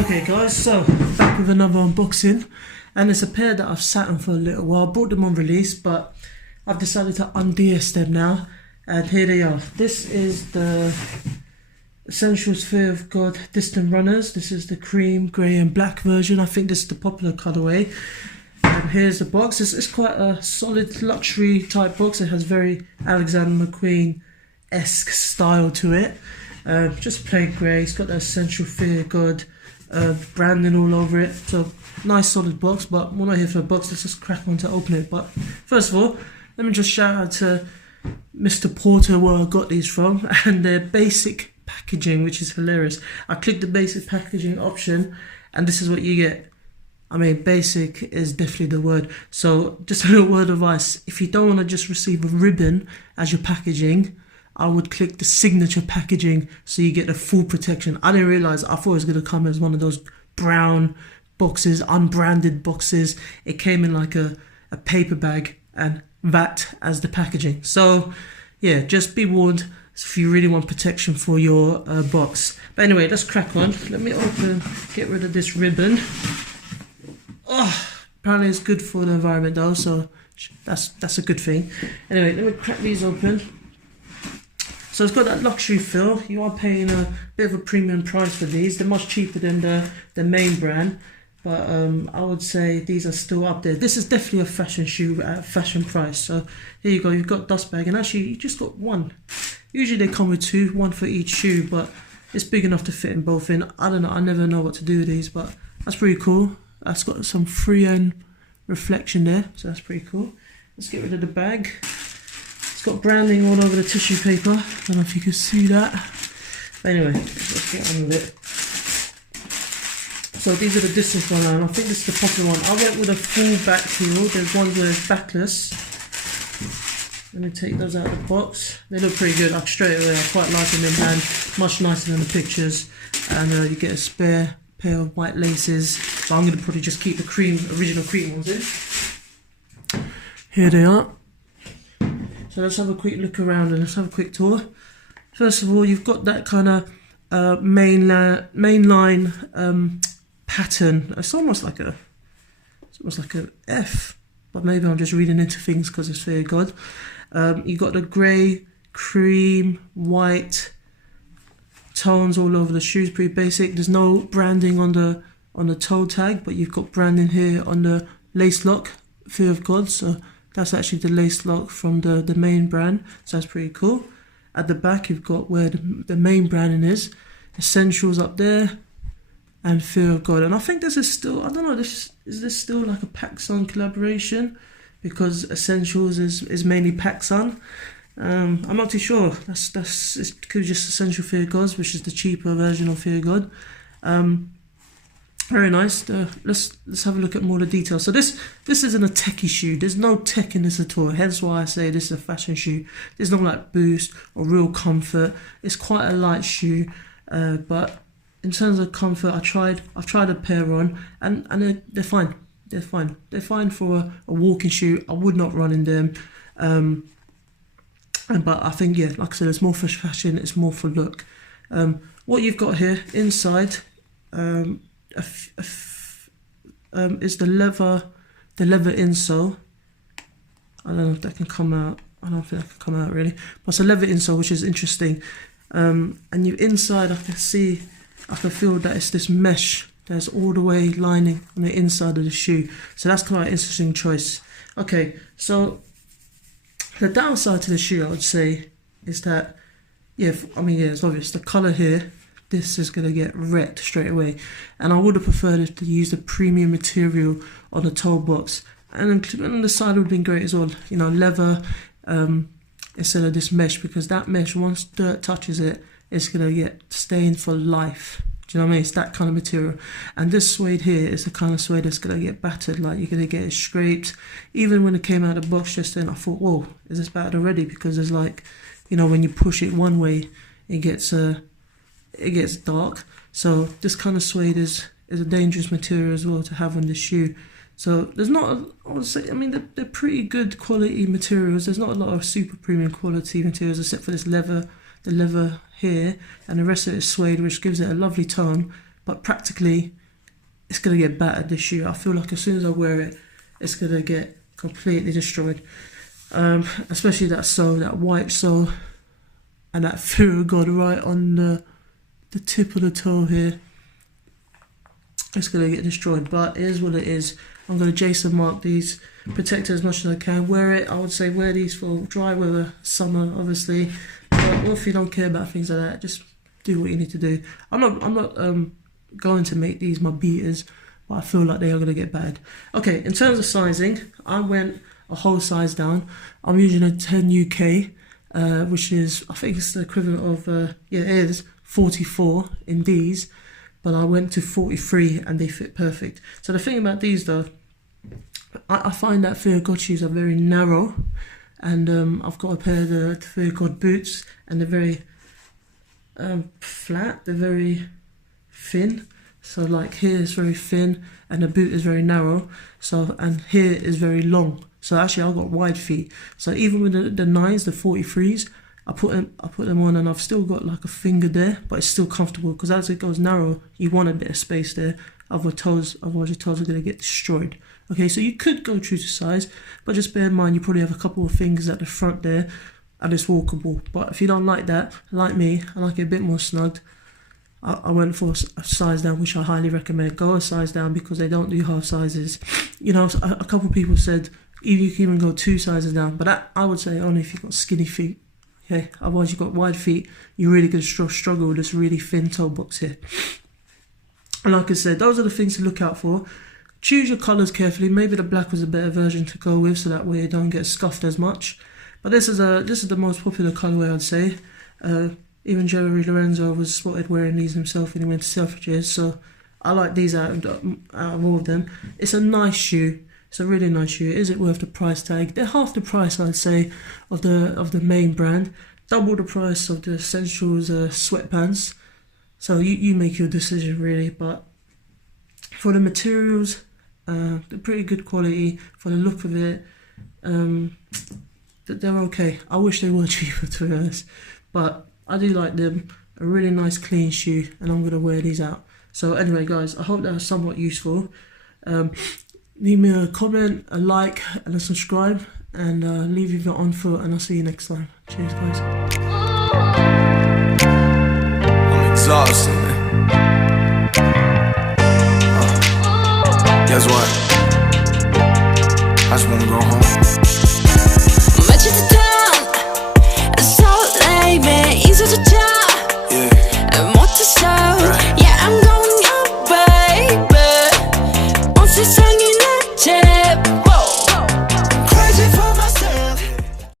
Okay guys, so back with another unboxing, and it's a pair that I've sat on for a little while. I bought them on release, but I've decided to unds them now, and here they are. This is the Essentials Fear of God Distant Runners. This is the cream, grey and black version. I think this is the popular colourway. And here's the box. It's quite a solid luxury type box. It has very Alexander McQueen-esque style to it. Just plain grey. It's got the Essential Fear of God branding all over it. So nice solid box, but we're not here for a box. Let's just crack on to open it. But first of all, let me just shout out to Mr. Porter where I got these from, and their basic packaging, which is hilarious. I clicked the basic packaging option and this is what you get. I mean, basic is definitely the word. So just a little word of advice: if you don't want to just receive a ribbon as your packaging, I would click the signature packaging so you get the full protection. I didn't realise, I thought it was going to come as one of those brown boxes, unbranded boxes. It came in like a paper bag and that as the packaging. So yeah, just be warned if you really want protection for your box. But anyway, let's crack on. Let me get rid of this ribbon. Oh, apparently it's good for the environment though, so that's a good thing. Anyway, let me crack these open. So it's got that luxury feel. You are paying a bit of a premium price for these. They're much cheaper than the main brand, but I would say these are still up there. This is definitely a fashion shoe at a fashion price. So here you go, you've got dust bag, and actually you just got one. Usually they come with two, one for each shoe, but it's big enough to fit in both in. I don't know, I never know what to do with these, but that's pretty cool. That's got some Freon reflection there, so that's pretty cool. Let's get rid of the bag. It's got branding all over the tissue paper. I don't know if you can see that. But anyway, let's get on with it. So these are the distance runner, and I think this is the popular one. I went with a full back heel. There's ones where it's backless. Let me take those out of the box. They look pretty good. Like straight away, I quite like them in hand. Much nicer than the pictures. And you get a spare pair of white laces. So I'm going to probably just keep the original cream ones in. Here they are. So let's have a quick look around and let's have a quick tour. First of all, you've got that kind of mainline pattern. It's almost like an F, but maybe I'm just reading into things because it's Fear of God. You've got the grey, cream, white tones all over the shoes. Pretty basic. There's no branding on the toe tag, but you've got branding here on the lace lock, Fear of God. So that's actually the lace lock from the main brand, so that's pretty cool. At the back you've got where the main branding is, Essentials up there, and Fear of God. And I think this is still, I don't know, is this still like a PacSun collaboration? Because Essentials is mainly PacSun. I'm not too sure. It could be just Essential Fear of God, which is the cheaper version of Fear of God. Very nice. Let's have a look at more of the details. So this isn't a techie shoe. There's no tech in this at all. Hence why I say this is a fashion shoe. There's no like boost or real comfort. It's quite a light shoe, but in terms of comfort, I've tried a pair on, and they're fine. They're fine. They're fine for a walking shoe. I would not run in them. But I think, yeah, like I said, it's more for fashion. It's more for look. What you've got here inside. Is the leather insole. I don't know if that can come out. I don't think that can come out really, but it's a leather insole, which is interesting. And you inside, I can feel that it's this mesh that's all the way lining on the inside of the shoe. So that's quite an interesting choice. Okay, so the downside to the shoe, I would say, is that it's obvious. The color here. This is going to get wrecked straight away, and I would have preferred to use the premium material on the toe box, and on the side would have been great as well, you know, leather instead of this mesh, because that mesh, once dirt touches it, it's going to get stained for life. Do you know what I mean? It's that kind of material, and this suede here is the kind of suede that's going to get battered, like you're going to get it scraped. Even when it came out of the box just then, I thought, whoa, is this battered already? Because there's like, you know, when you push it one way, it gets dark. So this kind of suede is a dangerous material as well to have on the shoe. So there's not, I would say, I mean, they're pretty good quality materials. There's not a lot of super premium quality materials except for this leather, the leather here, and the rest of it is suede, which gives it a lovely tone. but practically it's going to get battered, this shoe. I feel like as soon as I wear it, it's going to get completely destroyed. Especially that sole, that white sole, and that fear of God right on the tip of the toe here. It's going to get destroyed, but it is what it is. I'm going to Jason mark these, protect it as much as I can. Wear it, I would say wear these for dry weather, summer obviously. But if you don't care about things like that, just do what you need to do. I'm not going to make these my beaters, but I feel like they are going to get bad. Okay, in terms of sizing, I went a whole size down. I'm using a 10 UK, which is, I think it's the equivalent of, yeah, it is 44 in these, but I went to 43 and they fit perfect. So the thing about these though, I find that Fear of God shoes are very narrow, and I've got a pair of the Fear of God boots, and they're very flat, they're very thin. So like here is very thin and the boot is very narrow, so, and here is very long. So actually I've got wide feet, so even with the 9s, the 43s, I put them on and I've still got like a finger there, but it's still comfortable, because as it goes narrow you want a bit of space there, otherwise your toes are going to get destroyed. Okay, so you could go true to size, but just bear in mind you probably have a couple of fingers at the front there and it's walkable. But if you don't like that, like me, I like it a bit more snugged, I went for a size down, which I highly recommend. Go a size down, because they don't do half sizes. You know, a couple of people said you can even go 2 sizes down, but I would say only if you've got skinny feet. Okay, otherwise you've got wide feet, you're really going to struggle with this really thin toe box here. And like I said, those are the things to look out for. Choose your colours carefully. Maybe the black was a better version to go with, so that way you don't get scuffed as much. But this is the most popular colourway, I'd say. Even Jerry Lorenzo was spotted wearing these himself when he went to Selfridges, so I like these out of all of them. It's a nice shoe. It's a really nice shoe. Is it worth the price tag? They're half the price, I'd say, of the main brand. Double the price of the Essentials sweatpants. So you make your decision really. But for the materials, they're pretty good quality. For the look of it, they're okay. I wish they were cheaper, to be honest, but I do like them. A really nice clean shoe, and I'm going to wear these out. So anyway guys, I hope that was somewhat useful. Leave me a comment, a like and a subscribe, and leave your on foot, and I'll see you next time. Cheers guys. I'm exhausted, man. Guess what? I just wanna go home.